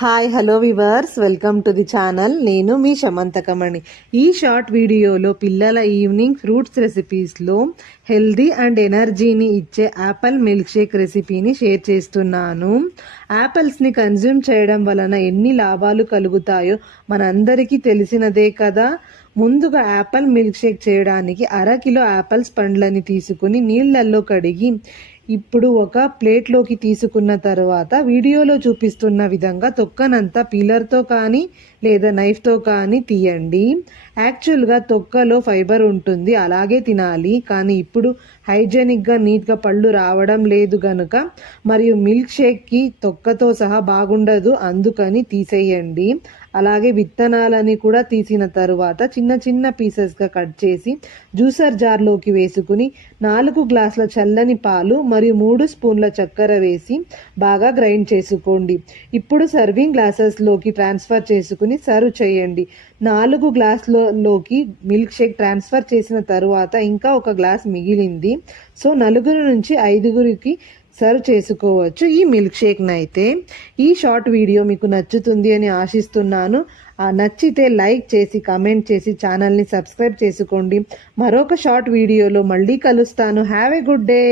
Hi hello viewers, welcome to the channel. నేను మీ శమంతకమణి. ఈ short వీడియోలో పిల్లల ఈవినింగ్ ఫ్రూట్స్ రెసిపీస్లో హెల్దీ అండ్ ఎనర్జీని ఇచ్చే యాపిల్ మిల్క్ షేక్ రెసిపీని షేర్ చేస్తున్నాను. యాపిల్స్ని కన్జ్యూమ్ చేయడం వలన ఎన్ని లాభాలు కలుగుతాయో మనందరికీ తెలిసినదే కదా. ముందుగా యాపిల్ మిల్క్ షేక్ చేయడానికి 1/2 కిలో యాపిల్స్ పండ్లని తీసుకుని నీళ్ళల్లో కడిగి ఇప్పుడు ఒక ప్లేట్లోకి తీసుకున్న తర్వాత వీడియోలో చూపిస్తున్న విధంగా తొక్కనంతా పీలర్తో కానీ లేదా నైఫ్తో కానీ తీయండి. యాక్చువల్గా తొక్కలో ఫైబర్ ఉంటుంది, అలాగే తినాలి. కానీ ఇప్పుడు హైజెనిక్గా నీట్గా పళ్ళు రావడం లేదు గనుక మరియు మిల్క్ షేక్కి తొక్కతో సహా బాగుండదు, అందుకని తీసేయండి. అలాగే విత్తనాలని కూడా తీసిన తరువాత చిన్న చిన్న పీసెస్గా కట్ చేసి జ్యూసర్ జార్లోకి వేసుకుని 4 గ్లాసుల చల్లని పాలు మరియు 3 స్పూన్ల చక్కెర వేసి బాగా గ్రైండ్ చేసుకోండి. ఇప్పుడు సర్వింగ్ గ్లాసెస్లోకి ట్రాన్స్ఫర్ చేసుకుని సర్వ్ చేయండి. 4 గ్లాసులలోకి మిల్క్ షేక్ ట్రాన్స్ఫర్ చేసిన తరువాత ఇంకా 1 గ్లాస్ మిగిలింది. సో 4 నుంచి 5కి సర్వ్ చేసుకోవచ్చు ఈ మిల్క్ షేక్ని. అయితే ఈ షార్ట్ వీడియో మీకు నచ్చుతుంది అని ఆశిస్తున్నాను. నచ్చితే లైక్ చేసి కామెంట్ చేసి ఛానల్ని సబ్స్క్రైబ్ చేసుకోండి. మరొక షార్ట్ వీడియోలో మళ్ళీ కలుస్తాను. Have a good day.